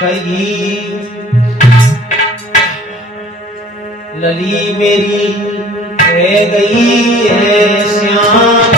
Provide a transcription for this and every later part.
कही लली मेरी रह गई है श्यामी।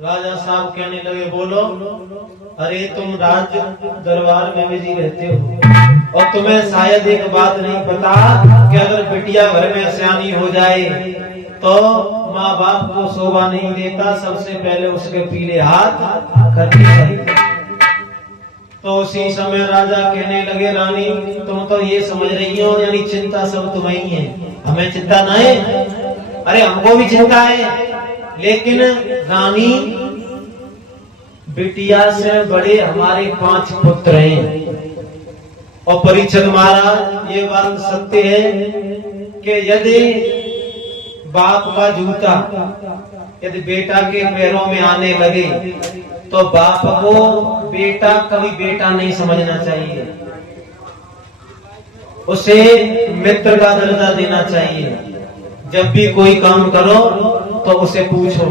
राजा साहब कहने लगे बोलो। अरे तुम राज दरबार में बिजी रहते हो और तुम्हें शायद एक बात नहीं पता कि अगर बिटिया घर में सयानी हो जाए तो माँ बाप को शोभा नहीं देता, सबसे पहले उसके पीले हाथ करनी चाहिए। तो उसी समय राजा कहने लगे रानी तुम तो ये समझ रही हो यानी चिंता सब तुम्हें है, हमें चिंता ना है। अरे हमको भी चिंता है, लेकिन रानी बिटिया से बड़े हमारे 5 पुत्र हैं और परीक्षित महाराज ये बात सत्य है कि यदि बाप का जूता यदि बेटा के पैरों में आने लगे तो बाप को बेटा कभी बेटा नहीं समझना चाहिए, उसे मित्र का दर्जा देना चाहिए। जब भी कोई काम करो तो उसे पूछो।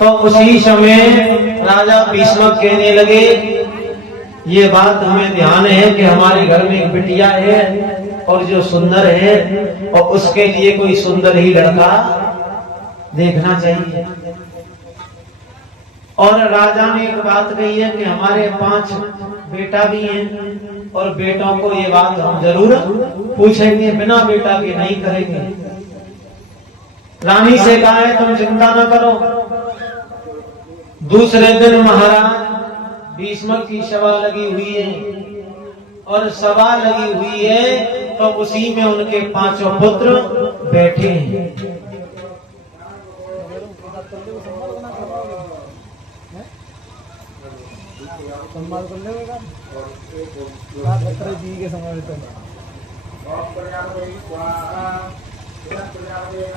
तो उसी समय राजा भीष्म कहने लगे ये बात हमें ध्यान है कि हमारे घर में एक बिटिया है और जो सुंदर है और उसके लिए कोई सुंदर ही लड़का देखना चाहिए। और राजा ने एक बात कही है कि हमारे 5 बेटा भी हैं और बेटों को ये बात हम जरूर पूछेंगे, बिना बेटा के नहीं करेंगे। रानी से कहा है तुम चिंता न करो। दूसरे दिन महाराज भीष्म की सभा लगी हुई है और सभा लगी हुई है तो उसी में उनके 5 पुत्र बैठे हैं।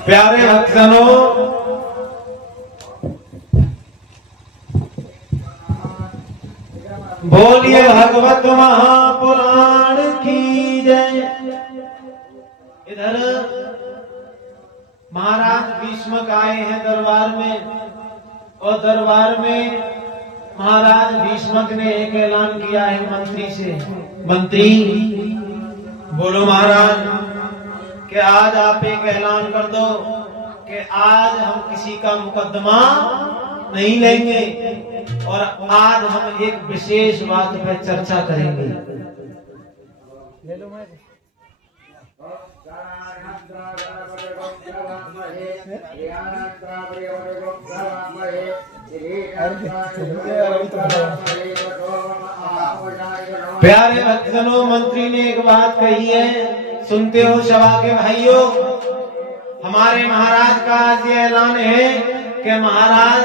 प्यारे भक्तजनों, बोलिए भगवत महापुराण की जय। इधर महाराज भीष्मक आए हैं दरबार में, और दरबार में महाराज भीष्मक ने एक ऐलान किया है मंत्री से। मंत्री बोलो महाराज कि आज आप एक ऐलान कर दो कि आज हम किसी का मुकदमा नहीं लेंगे, और आज हम एक विशेष बात पर चर्चा करेंगे। प्यारे भक्तजनों, मंत्री ने एक बात कही है, सुनते हो सभा के भाइयों। हमारे महाराज का आज ये ऐलान है कि महाराज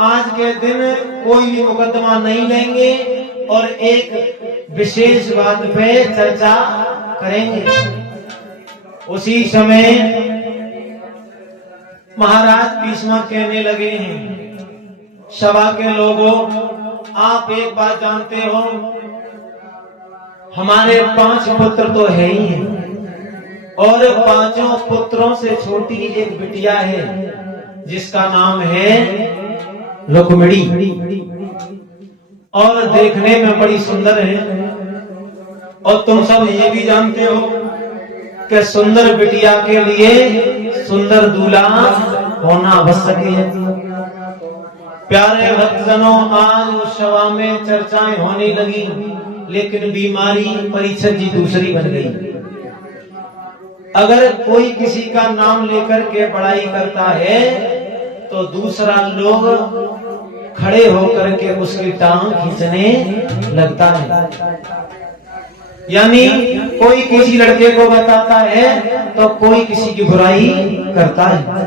आज के दिन कोई भी मुकदमा नहीं लेंगे और एक विशेष बात पे चर्चा करेंगे। उसी समय महाराज भीष्मक कहने लगे हैं, सभा के लोगों, आप एक बात जानते हो, हमारे 5 पुत्र तो है ही हैं, और 5 पुत्रों से छोटी एक बिटिया है जिसका नाम है रुक्मिणी, और देखने में बड़ी सुंदर है। और तुम सब ये भी जानते हो कि सुंदर बिटिया के लिए सुंदर दूल्हा होना आवश्यक है। प्यारे भक्तजनों, आज उस सभा में चर्चाएं होने लगी, लेकिन बीमारी परीक्षित जी दूसरी बन गई। अगर कोई किसी का नाम लेकर के बड़ाई करता है तो दूसरा लोग खड़े होकर के उसकी टांग खींचने लगता है। यानी कोई किसी लड़के को बताता है तो कोई किसी की बुराई करता है।